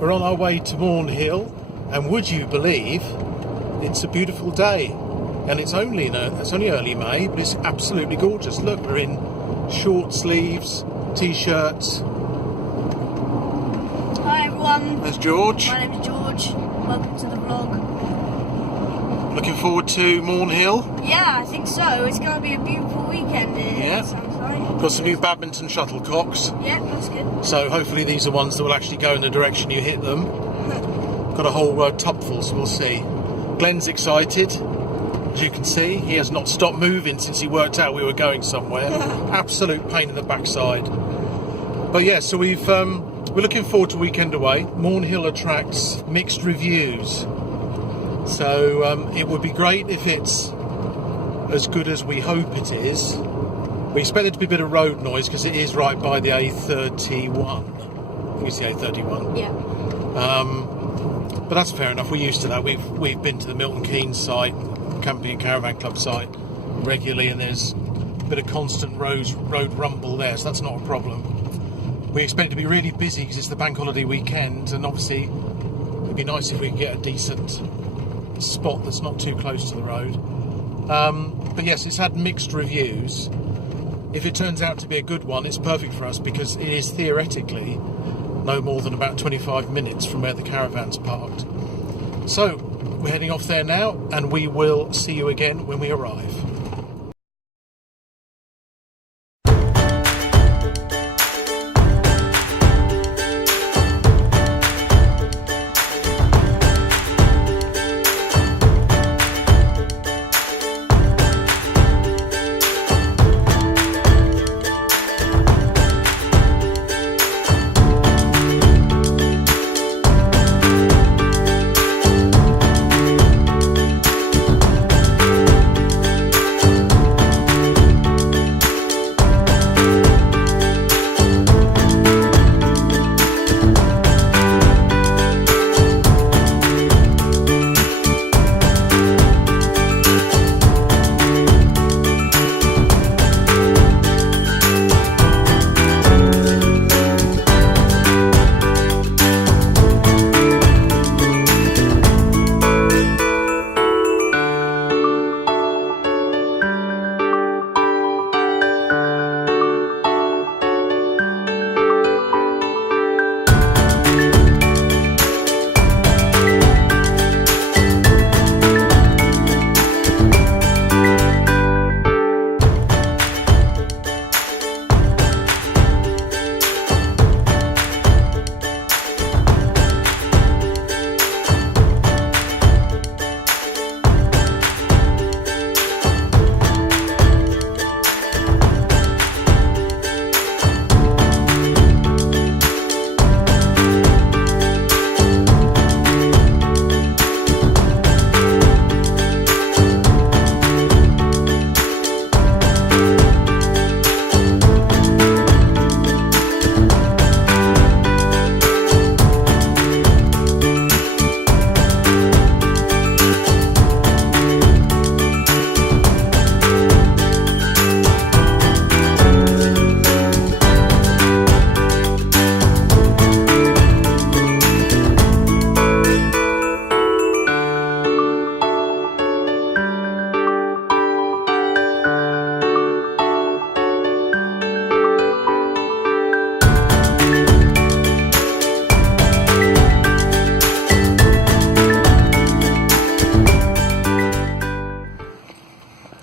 we're on our way to Morn Hill, and would you believe it's a beautiful day? And it's only early May, but it's absolutely gorgeous. Look, we're in short sleeves, t-shirts. Hi everyone. There's George. My name's George. Welcome to the vlog. Looking forward to Morn Hill. Yeah, I think so. It's going to be a beautiful weekend. Yeah. Sounds like. Got some new badminton shuttlecocks. Yeah, that's good. So hopefully these are ones that will actually go in the direction you hit them. Got a whole tub full, so we'll see. Glenn's excited. As you can see, he has not stopped moving since he worked out we were going somewhere. Absolute pain in the backside. But yeah, so we're looking forward to weekend away. Morn Hill attracts mixed reviews. So it would be great if it's as good as we hope it is. We expect there to be a bit of road noise because it is right by the A31. I think it's the A31. Yeah. But that's fair enough. We're used to that. We've been to the Milton Keynes site, Camping and Caravan Club site, regularly, and there's a bit of constant road rumble there, so that's not a problem. We expect it to be really busy because it's the bank holiday weekend, and obviously it'd be nice if we could get a decent spot that's not too close to the road. But yes, it's had mixed reviews. If it turns out to be a good one, it's perfect for us because it is theoretically no more than about 25 minutes from where the caravan's parked. So we're heading off there now, and we will see you again when we arrive.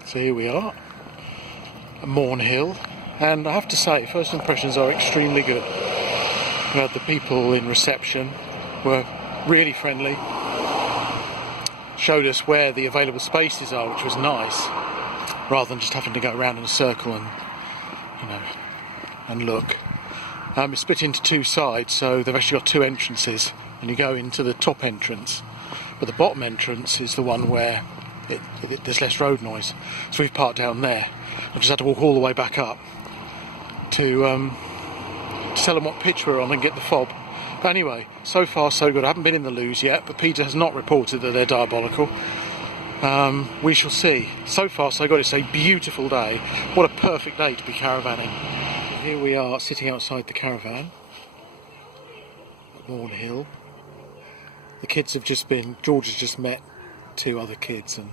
So here we are at Morn Hill, and I have to say, first impressions are extremely good. The people in reception were really friendly, showed us where the available spaces are, which was nice, rather than just having to go around in a circle and, and look. It's split into two sides, so they've actually got two entrances, and you go into the top entrance, but the bottom entrance is the one where there's less road noise. So we've parked down there. I've just had to walk all the way back up to tell them what pitch we're on and get the fob. But anyway, so far so good. I haven't been in the loos yet, but Peter has not reported that they're diabolical. We shall see. So far so good. It's a beautiful day. What a perfect day to be caravanning. Here we are sitting outside the caravan at Morn Hill. the kids have just been... George has just met 2 other kids and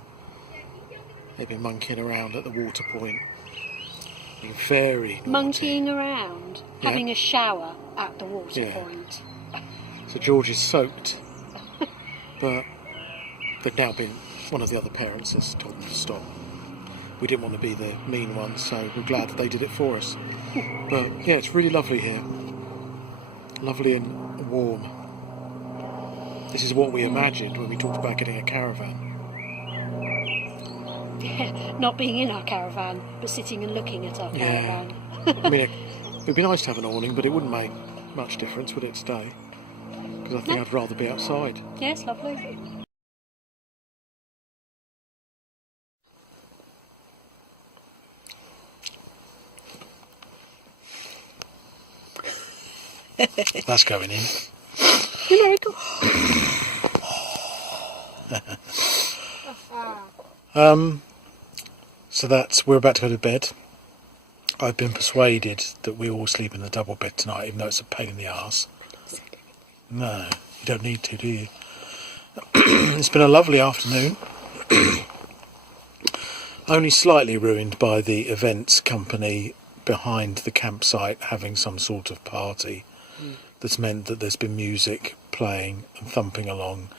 they've been monkeying around at the water point. Being very naughty. Monkeying around, Yeah. having a shower at the water Yeah. point. So George is soaked, but they've now been... One of the other parents has told them to stop. We didn't want to be the mean ones, so we're glad that they did it for us. But yeah, it's really lovely here. Lovely and warm. This is what we imagined when we talked about getting a caravan. Not being in our caravan, but sitting and looking at our Yeah. caravan. I mean, it would be nice to have an awning, but it wouldn't make much difference, would it, today? Because I think No. I'd rather be outside. Yes, lovely. That's going in. You're very good. So we're about to go to bed. I've been persuaded that we all sleep in the double bed tonight, even though it's a pain in the arse. No, you don't need to, do you? It's been a lovely afternoon. Only slightly ruined by the events company behind the campsite having some sort of party. That's meant that there's been music playing and thumping along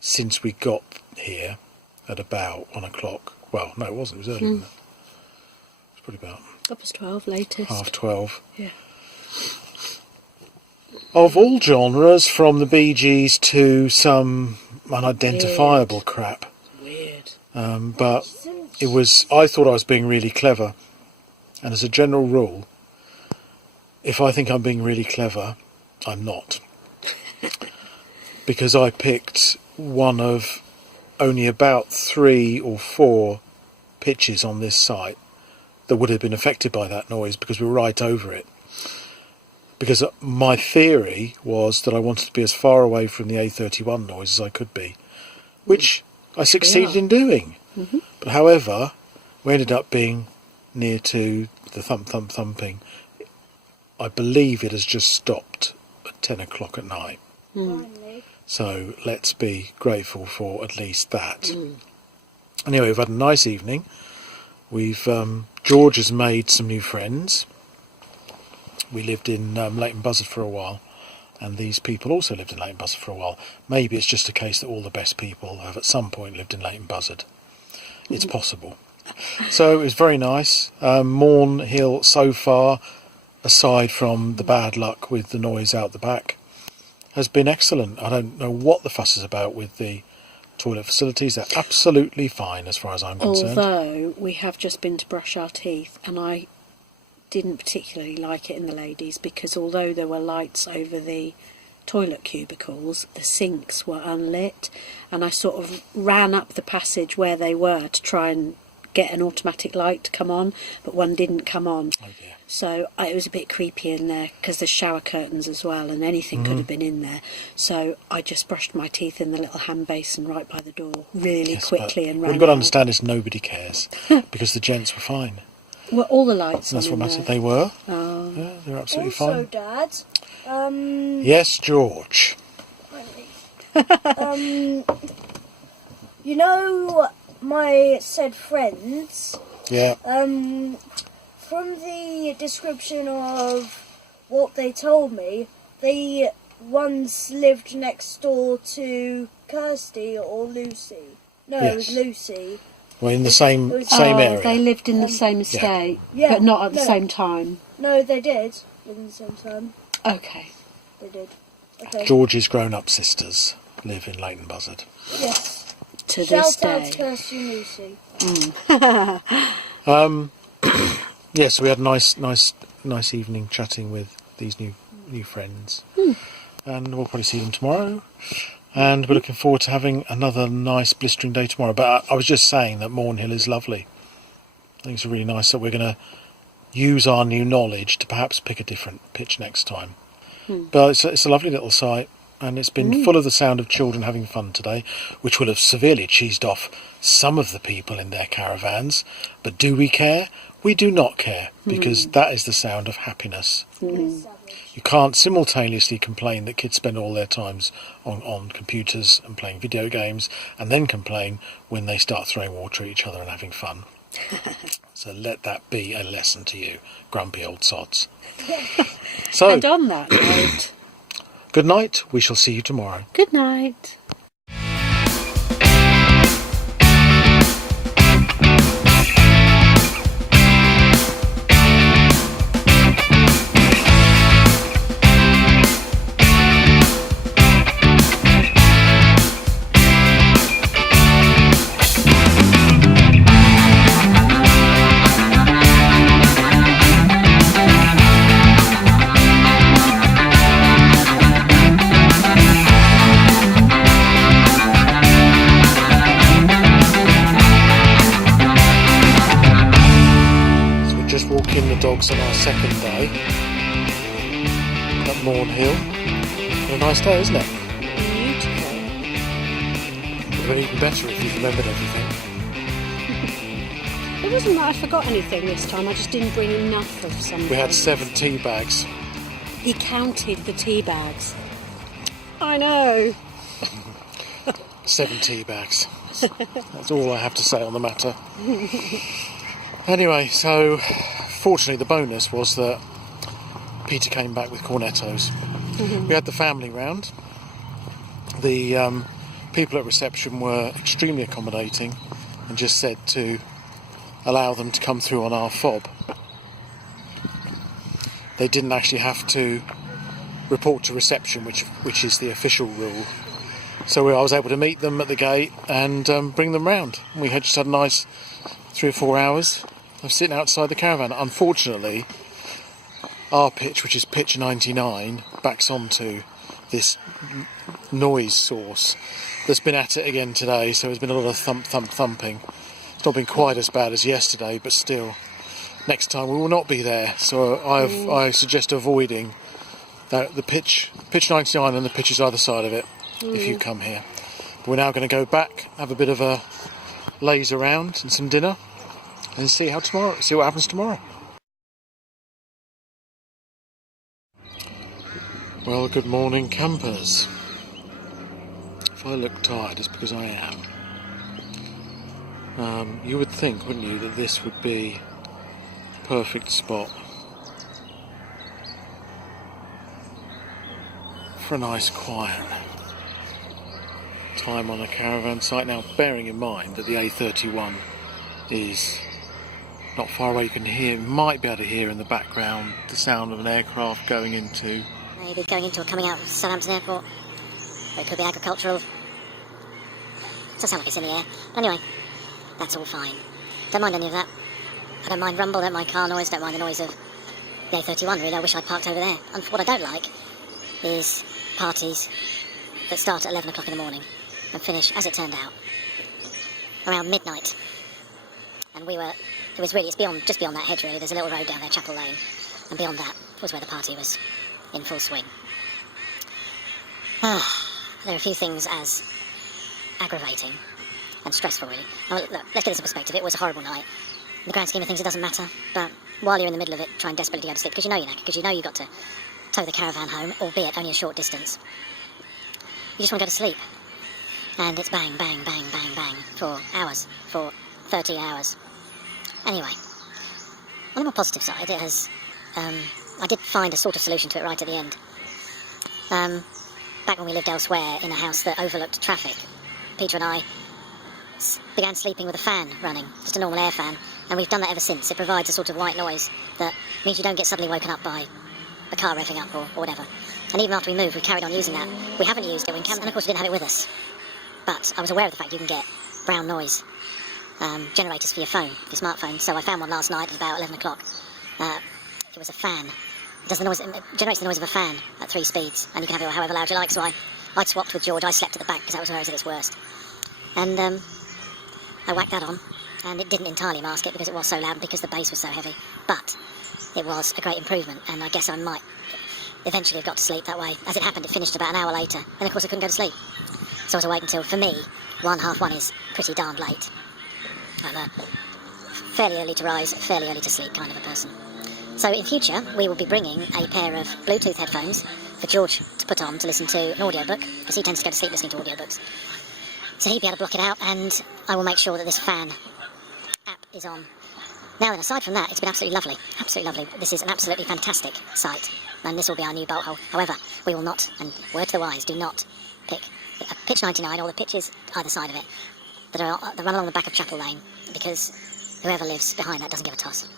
since we got here at about 1 o'clock. Well, no, it wasn't. It was earlier than that. It was probably about 12 latest. 12:30. Yeah. Of all genres, from the Bee Gees to some unidentifiable crap. Weird. But it was... I thought I was being really clever. And as a general rule, if I think I'm being really clever, I'm not. Because I picked one of only about 3 or 4 pitches on this site that would have been affected by that noise because we were right over it. Because my theory was that I wanted to be as far away from the A31 noise as I could be, which I succeeded in doing. Mm-hmm. But however, we ended up being near to the thumping. I believe it has just stopped at 10 o'clock at night. Finally. So let's be grateful for at least that. Anyway, we've had a nice evening. We've George has made some new friends. We lived in Leighton Buzzard for a while, and these people also lived in Leighton Buzzard for a while. Maybe it's just a case that all the best people have at some point lived in Leighton Buzzard. It's possible. So it was very nice. Morn Hill so far, aside from the bad luck with the noise out the back, has been excellent. I don't know what the fuss is about with the toilet facilities. They're absolutely fine as far as I'm concerned. Although we have just been to brush our teeth, and I didn't particularly like it in the ladies because although there were lights over the toilet cubicles, the sinks were unlit, and I sort of ran up the passage where they were to try and get an automatic light to come on, but one didn't come on. Oh dear. So it was a bit creepy in there because there's shower curtains as well, and anything could have been in there. So I just brushed my teeth in the little hand basin right by the door really Yes, quickly but and what ran you've got to out. understand is nobody cares because the gents were fine. Well, all the lights That's on what in mattered. there. They were. Oh. Yeah, they were absolutely Also, fine. Dad, Yes, George. you know my said friends, Yeah. from the description of what they told me, they once lived next door to Kirsty or Lucy. No, it was Yes. Lucy. Well, in the same Oh, area. they lived in the same estate, Yeah, but not at the no. same time. No, they did. Live in the same time. Okay. They did. Okay. George's grown-up sisters live in Leighton Buzzard. Yes. To Shout this out day. to Kirsty and Lucy. Yes, we had a nice evening chatting with these new friends, and we'll probably see them tomorrow. And we're looking forward to having another nice blistering day tomorrow. But I was just saying that Morn Hill is lovely. I think it's really nice that we're going to use our new knowledge to perhaps pick a different pitch next time. But it's a lovely little site, and it's been full of the sound of children having fun today, which will have severely cheesed off some of the people in their caravans. But do we care? We do not care, because that is the sound of happiness. Yes, You can't simultaneously complain that kids spend all their times on computers and playing video games, and then complain when they start throwing water at each other and having fun. So let that be a lesson to you, grumpy old sods. So, And on that note, good night. We shall see you tomorrow. good night. Just walking the dogs on our second day at Morn Hill. A nice day, isn't it? Beautiful. It would have been even better if you'd remembered everything. It wasn't that I forgot anything this time, I just didn't bring enough of something. We had 7 tea bags. He counted the tea bags. I know. 7 tea bags. That's all I have to say on the matter. Anyway, so fortunately the bonus was that Peter came back with cornettos. We had the family round. The people at reception were extremely accommodating and just said to allow them to come through on our fob. They didn't actually have to report to reception, which is the official rule. So I was able to meet them at the gate and bring them round. We had just had a nice 3 or 4 hours of sitting outside the caravan. Unfortunately, our pitch, which is pitch 99, backs onto this noise source that's been at it again today, so there's been a lot of thumping. It's not been quite as bad as yesterday, but still, next time we will not be there. So I suggest avoiding the pitch 99 and the pitches either side of it if you come here. But we're now going to go back, have a bit of a laze around and some dinner, and see what happens tomorrow. Well, good morning, campers. If I look tired, it's because I am. You would think, wouldn't you, that this would be a perfect spot for a nice quiet time on a caravan site. Now, bearing in mind that the A31 is not far away, you might be able to hear in the background the sound of an aircraft going into... Maybe going into or coming out of Southampton Airport. Or it could be agricultural. It does sound like it's in the air. Anyway, that's all fine. Don't mind any of that. I don't mind rumble, don't mind car noise, don't mind the noise of the A31 really. I wish I'd parked over there. And what I don't like is parties that start at 11 o'clock in the morning and finish, as it turned out, around midnight. And it's just beyond that hedge really. There's a little road down there, Chapel Lane, and beyond that was where the party was in full swing. There are a few things as aggravating and stressful really. Now, look, let's get this in perspective. It was a horrible night. In the grand scheme of things, it doesn't matter, but while you're in the middle of it, try and desperately go to sleep, because you know you're knackered, because you know you've got to tow the caravan home, albeit only a short distance. You just want to go to sleep. And it's bang, bang, bang, bang, bang for hours, for 30 hours. Anyway, on a more positive side, it has... I did find a sort of solution to it right at the end. Back when we lived elsewhere in a house that overlooked traffic, Peter and I began sleeping with a fan running, just a normal air fan, and we've done that ever since. It provides a sort of white noise that means you don't get suddenly woken up by a car revving up or whatever. And even after we moved, we carried on using that. We haven't used it when camped, and of course we didn't have it with us. But I was aware of the fact you can get brown noise generators for your phone, for your smartphone. So I found one last night at about 11 o'clock. It was a fan. It generates the noise of a fan at 3 speeds, and you can have it however loud you like. So I'd swapped with George. I slept at the back because that was where I was at its worst. And I whacked that on, and it didn't entirely mask it because it was so loud, because the bass was so heavy. But it was a great improvement, and I guess I might eventually have got to sleep that way. As it happened, it finished about an hour later, and of course I couldn't go to sleep. So I was awake until, for me, 1:30 is pretty darn late. I'm a fairly early to rise, fairly early to sleep kind of a person. So in future, we will be bringing a pair of Bluetooth headphones for George to put on to listen to an audiobook, because he tends to go to sleep listening to audiobooks. So he'd be able to block it out, and I will make sure that this fan app is on. Now then, aside from that, it's been absolutely lovely. Absolutely lovely. This is an absolutely fantastic site, and this will be our new bolt hole. However, we will not, and word to the wise, do not pick a pitch 99 or the pitches either side of it that run along the back of Chapel Lane, because whoever lives behind that doesn't give a toss.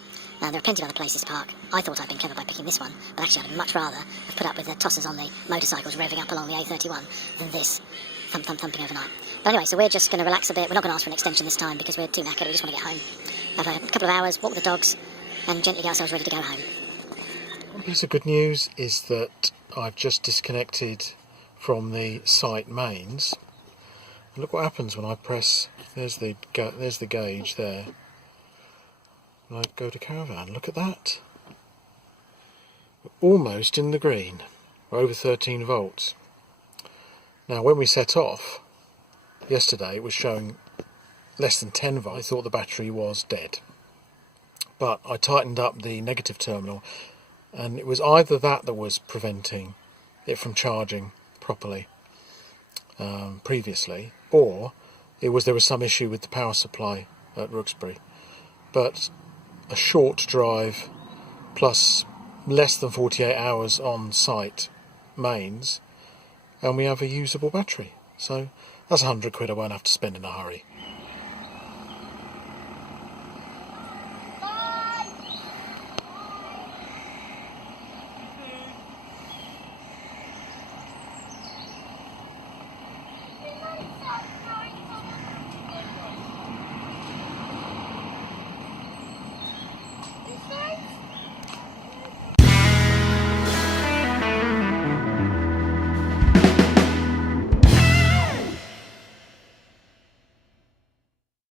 Now, there are plenty of other places to park. I thought I'd been clever by picking this one, but actually I'd much rather have put up with the tossers on the motorcycles revving up along the A31 than this thumping overnight. But anyway, so we're just going to relax a bit. We're not going to ask for an extension this time because we're too knackered. We just want to get home, have a couple of hours, walk the dogs, and gently get ourselves ready to go home. One piece of good news is that I've just disconnected from the site mains. And look what happens when I press. There's the gauge there. When I go to caravan, look at that. We're almost in the green. We're over 13 volts. Now, when we set off yesterday, it was showing less than 10 volts. I thought the battery was dead. But I tightened up the negative terminal, and it was either that was preventing it from charging properly previously, or there was some issue with the power supply at Rooksbury. But a short drive plus less than 48 hours on site mains, and we have a usable battery. So that's £100 I won't have to spend in a hurry.